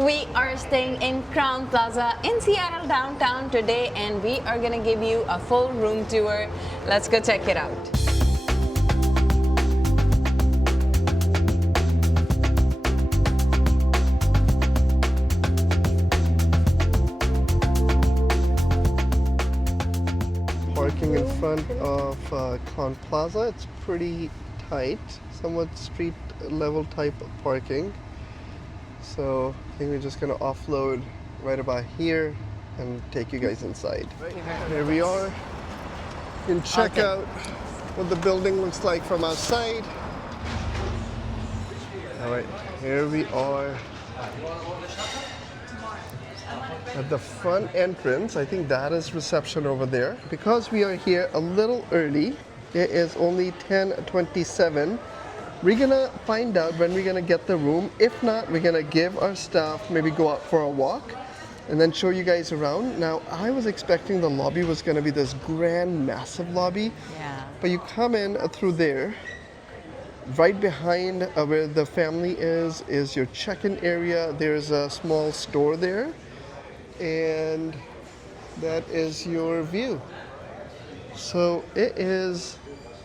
We are staying in Crowne Plaza in Seattle downtown today, and we are going to give you a full room tour. Let's go check it out. Parking in front of Crowne Plaza. It's pretty tight, somewhat street level type of parking. So I think we're just gonna offload right about here and take you guys inside. Here we are. You can check out what the building looks like from outside. All right, here we are at the front entrance. I think that is reception over there. Because we are here a little early, it is only 10:27. We're gonna find out when we're gonna get the room. If not, we're gonna give our staff, maybe go out for a walk and then show you guys around. Now, I was expecting the lobby was gonna be this grand, massive lobby. Yeah. But you come in through there. Right behind where the family is your check-in area. There's a small store there. And that is your view. So it is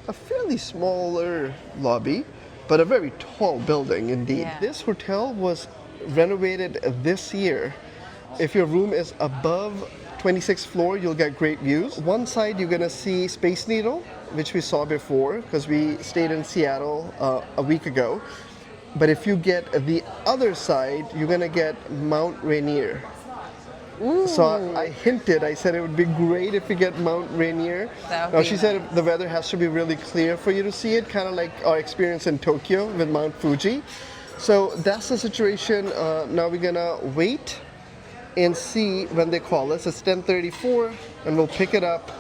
a fairly smaller lobby, but a very tall building indeed. Yeah. This hotel was renovated this year. If your room is above 26th floor, you'll get great views. One side you're gonna see Space Needle, which we saw before because we stayed in Seattle a week ago. But if you get the other side, you're gonna get Mount Rainier. Ooh. So I hinted, I said it would be great if we get Mount Rainier. Now she said the weather has to be really clear for you to see it, kind of like our experience in Tokyo with Mount Fuji. So that's the situation. Now we're gonna wait and see when they call us. It's 10:34 and we'll pick it up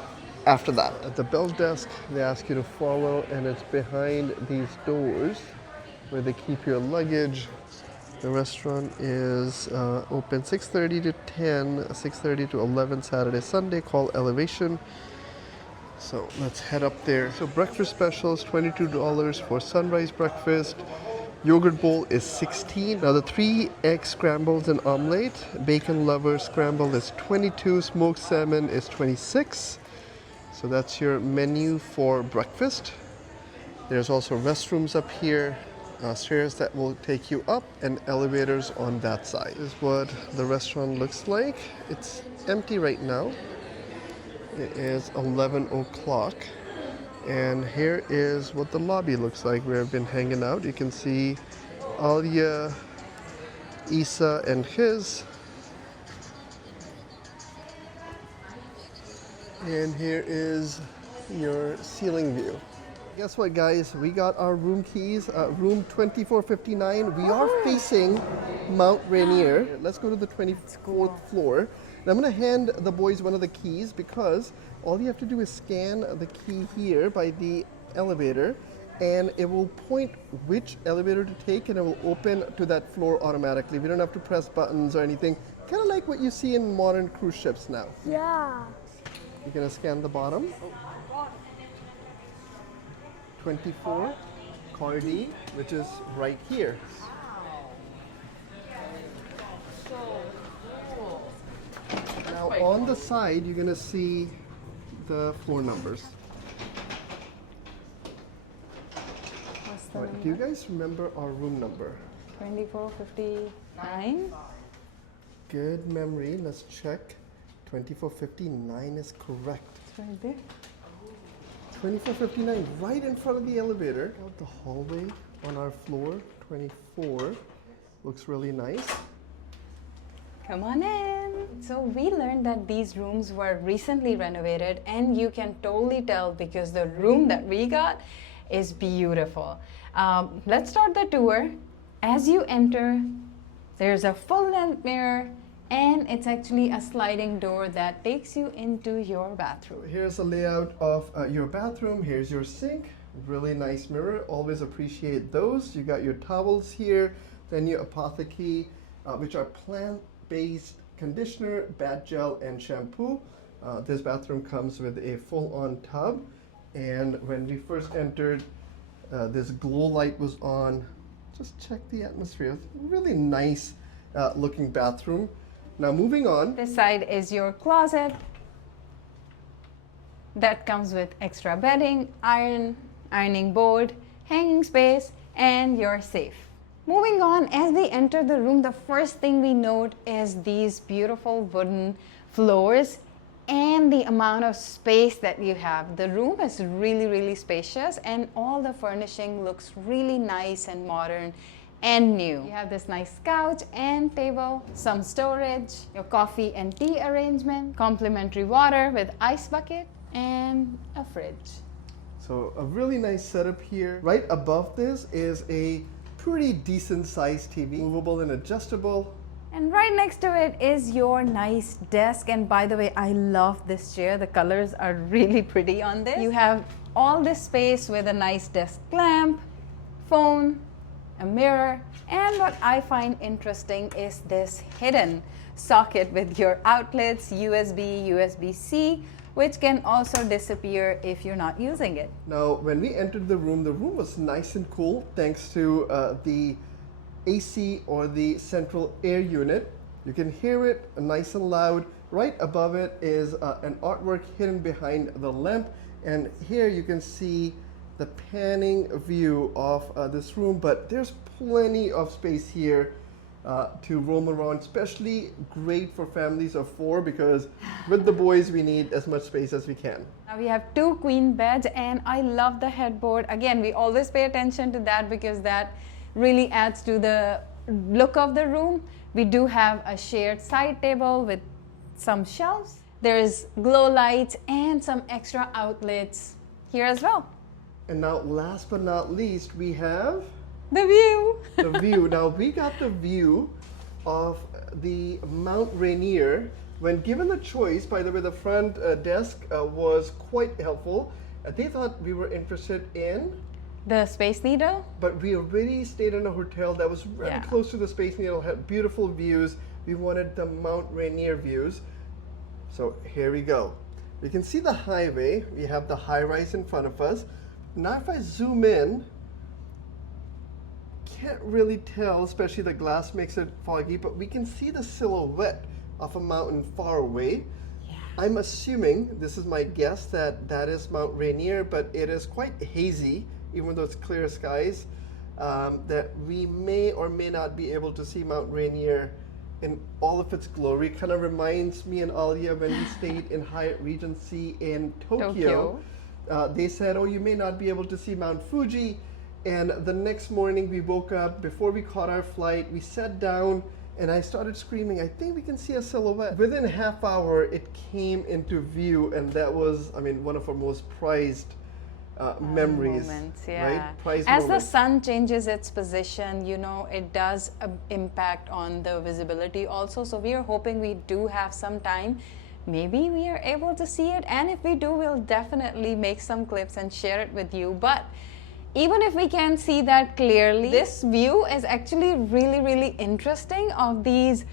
after that. At the bell desk, they ask you to follow, and it's behind these doors where they keep your luggage. The restaurant is open 6:30 to 10, 6:30 to 11 Saturday, Sunday. Call Elevation. So let's head up there. So breakfast specials, $22 for sunrise breakfast. Yogurt bowl is $16. Now the 3 egg scrambles and omelette. Bacon lover scramble is $22. Smoked salmon is $26. So that's your menu for breakfast. There's also restrooms up here. Stairs that will take you up, and elevators on that side. This is what the restaurant looks like. It's empty right now. It is 11 o'clock. And here is what the lobby looks like where I've been hanging out. You can see Alia, Isa, and his. And here is your ceiling view. Guess what, guys? We got our room keys. Room 2459. We are facing Mount Rainier. Let's go to the 24th floor. And I'm going to hand the boys one of the keys because all you have to do is scan the key here by the elevator, and it will point which elevator to take, and it will open to that floor automatically. We don't have to press buttons or anything. Kind of like what you see in modern cruise ships now. Yeah. You're going to scan the bottom. 24 Cardi, which is right here. Now on the side, you're gonna see the floor numbers. What's the Right, do you guys remember our room number? 2459. Good memory. Let's check. 2459 is correct. It's right there. 2459, right in front of the elevator. Out the hallway on our floor, 24. Looks really nice. Come on in. So we learned that these rooms were recently renovated, and you can totally tell because the room that we got is beautiful. Let's start the tour. As you enter, there's a full-length mirror, and it's actually a sliding door that takes you into your bathroom. Here's a layout of your bathroom. Here's your sink. Really nice mirror. Always appreciate those. You got your towels here. Then your apothecary, which are plant-based conditioner, bath gel, and shampoo. This bathroom comes with a full-on tub. And when we first entered, this glow light was on. Just check the atmosphere. Really nice looking bathroom. Now moving on. This side is your closet that comes with extra bedding, ironing board, hanging space, and your safe. Moving on, as we enter the room, the first thing we note is these beautiful wooden floors and the amount of space that you have. The room is really, really spacious, and all the furnishing looks really nice and modern and new. You have this nice couch and table, some storage, your coffee and tea arrangement, complimentary water with ice bucket, and a fridge. So a really nice setup here. Right above this is a pretty decent sized TV, movable and adjustable. And right next to it is your nice desk. And by the way, I love this chair. The colors are really pretty on this. You have all this space with a nice desk lamp, phone, a mirror, and what I find interesting is this hidden socket with your outlets, USB, USB-C, which can also disappear if you're not using it. Now, when we entered the room was nice and cool thanks to the AC or the central air unit. You can hear it nice and loud. Right above it is an artwork hidden behind the lamp, and here you can see the panning view of this room, but there's plenty of space here to roam around, especially great for families of 4 because with the boys we need as much space as we can. Now we have 2 queen beds, and I love the headboard. Again, we always pay attention to that because that really adds to the look of the room. We do have a shared side table with some shelves. There's glow lights and some extra outlets here as well. And now last but not least, we have the view. The view. Now we got the view of the Mount Rainier. When given the choice, by the way, the front desk was quite helpful. They thought we were interested in the Space Needle, but we already stayed in a hotel that was really close to the Space Needle, had beautiful views. We wanted the Mount Rainier views. So here we go. We can see the highway. We have the high rise in front of us. Now if I zoom in, can't really tell, especially the glass makes it foggy, but we can see the silhouette of a mountain far away. Yeah. I'm assuming, this is my guess, that that is Mount Rainier, but it is quite hazy, even though it's clear skies, that we may or may not be able to see Mount Rainier in all of its glory. Kind of reminds me and Alia when we stayed in Hyatt Regency in Tokyo. They said, oh, you may not be able to see Mount Fuji. And the next morning we woke up, before we caught our flight, we sat down and I started screaming, I think we can see a silhouette. Within a half hour, it came into view, and that was, I mean, one of our most prized memories. Moments, yeah. Right? Prized As moments. the sun changes its position, you know, it does impact on the visibility also. So we are hoping we do have some time. Maybe we are able to see it, and if we do, we'll definitely make some clips and share it with you. But even if we can't see that clearly, this view is actually really, really interesting of these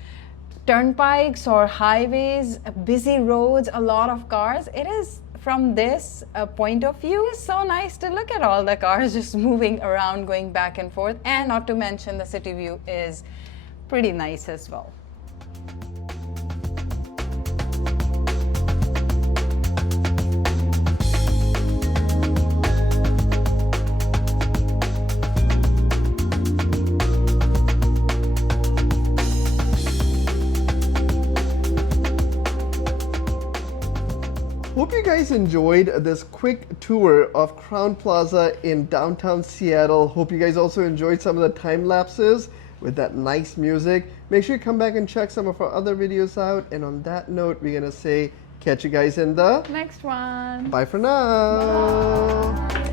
turnpikes or highways, busy roads, a lot of cars. It is, from this point of view, it's so nice to look at all the cars just moving around, going back and forth, and not to mention the city view is pretty nice as well. Hope you guys enjoyed this quick tour of Crowne Plaza in downtown Seattle. Hope you guys also enjoyed some of the time lapses with that nice music. Make sure you come back and check some of our other videos out. And on that note, we're gonna say catch you guys in the Next one. Bye for now. Bye.